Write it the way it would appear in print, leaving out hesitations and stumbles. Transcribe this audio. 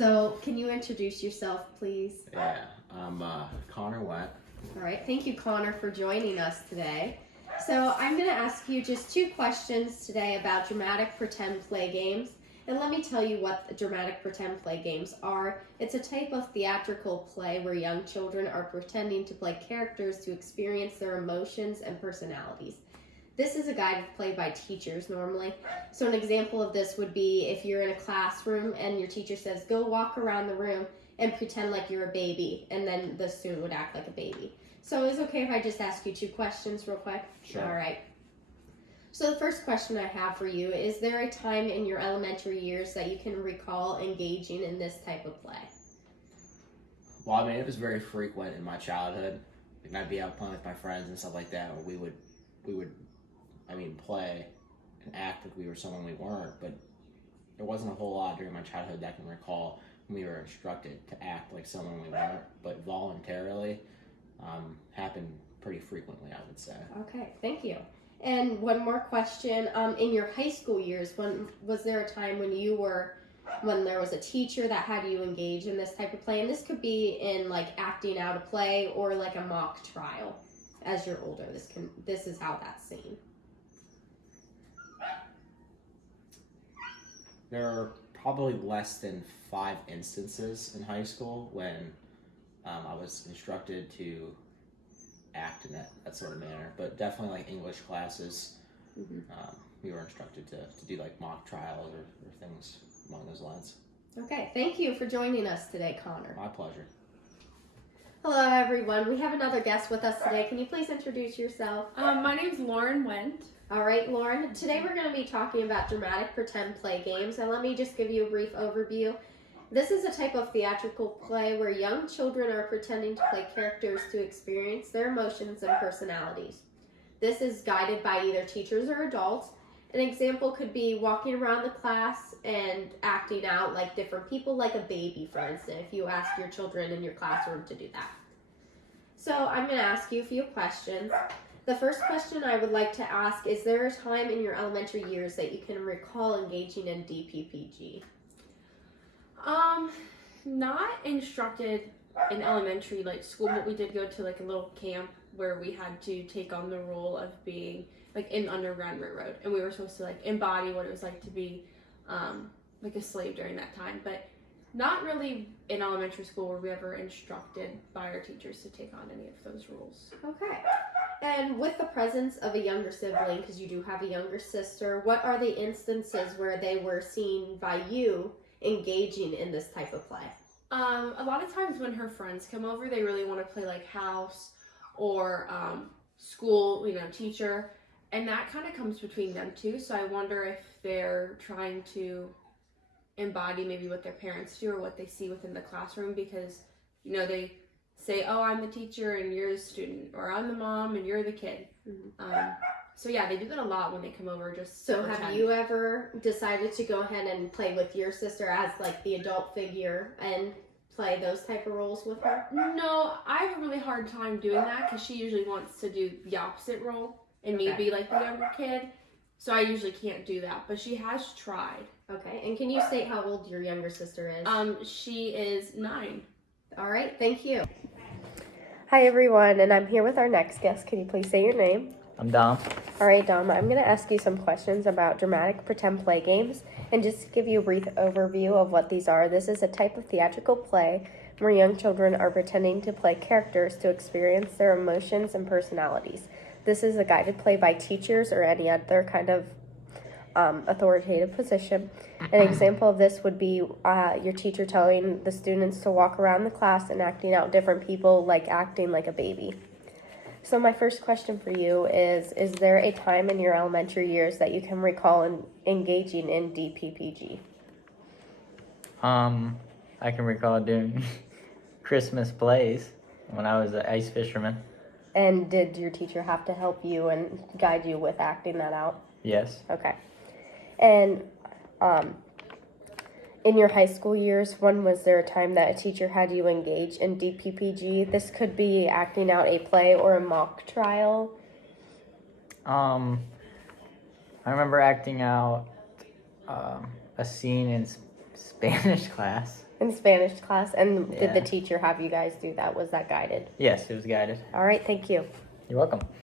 So, can you introduce yourself, please? Yeah, I'm Connor Went. All right, thank you, Connor, for joining us today. So, I'm going to ask you just 2 questions today about dramatic pretend play games. And let me tell you what dramatic pretend play games are. It's a type of theatrical play where young children are pretending to play characters to experience their emotions and personalities. This is a guided play by teachers normally. So an example of this would be if you're in a classroom and your teacher says, go walk around the room and pretend like you're a baby, and then the student would act like a baby. So is it okay if I just ask you 2 questions real quick? Sure. All right. So the first question I have for you, is there a time in your elementary years that you can recall engaging in this type of play? Well, I mean, it was very frequent in my childhood. Like, I'd be out playing with my friends and stuff like that, where we would play and act like we were someone we weren't, but there wasn't a whole lot during my childhood that I can recall when we were instructed to act like someone we weren't, but voluntarily happened pretty frequently, I would say. Okay, thank you. And one more question. In your high school years, was there a time when there was a teacher that had you engage in this type of play? And this could be in like acting out a play or like a mock trial. As you're older, this is how that's seen. There are probably less than 5 instances in high school when I was instructed to act in that sort of manner, but definitely like English classes, we were instructed to do like mock trials or things along those lines. Okay, thank you for joining us today, Connor. My pleasure. Hello, everyone. We have another guest with us today. Can you please introduce yourself? My name's Lauren Wendt. All right, Lauren. Today we're going to be talking about dramatic pretend play games, and let me just give you a brief overview. This is a type of theatrical play where young children are pretending to play characters to experience their emotions and personalities. This is guided by either teachers or adults. An example could be walking around the class and acting out like different people, like a baby, for instance, if you ask your children in your classroom to do that. So I'm going to ask you a few questions. The first question I would like to ask, is there a time in your elementary years that you can recall engaging in DPPG? Not instructed in elementary like school, but we did go to like a little camp where we had to take on the role of being like in Underground Railroad, and we were supposed to like embody what it was like to be like a slave during that time, but not really in elementary school were we ever instructed by our teachers to take on any of those roles. Okay. And with the presence of a younger sibling, because you do have a younger sister, what are the instances where they were seen by you engaging in this type of play? A lot of times when her friends come over, they really want to play like house or school, teacher, and that kind of comes between them too. So I wonder if they're trying to embody maybe what their parents do or what they see within the classroom, because they say, oh, I'm the teacher and you're the student, or I'm the mom and you're the kid. So yeah, they do that a lot when they come over. So have you ever decided to go ahead and play with your sister as like the adult figure and play those type of roles with her? No, I have a really hard time doing that because she usually wants to do the opposite role and me be like the younger kid. So I usually can't do that, but she has tried. Okay, and can you state how old your younger sister is? She is 9. All right, thank you. Hi everyone, and I'm here with our next guest. Can you please say your name? I'm Dom. All right, Dom, I'm going to ask you some questions about dramatic pretend play games, and just to give you a brief overview of what these are. This is a type of theatrical play where young children are pretending to play characters to experience their emotions and personalities. This is a guided play by teachers or any other kind of authoritative position. An example of this would be your teacher telling the students to walk around the class and acting out different people, like acting like a baby. So my first question for you is there a time in your elementary years that you can recall engaging in DPPG? I can recall doing Christmas plays when I was an ice fisherman. And did your teacher have to help you and guide you with acting that out? Yes. Okay. And in your high school years, when was there a time that a teacher had you engage in DPPG? This could be acting out a play or a mock trial. I remember acting out a scene in Spanish class. In Spanish class? And did the Yeah. teacher have you guys do that? Was that guided? Yes, it was guided. All right, thank you. You're welcome.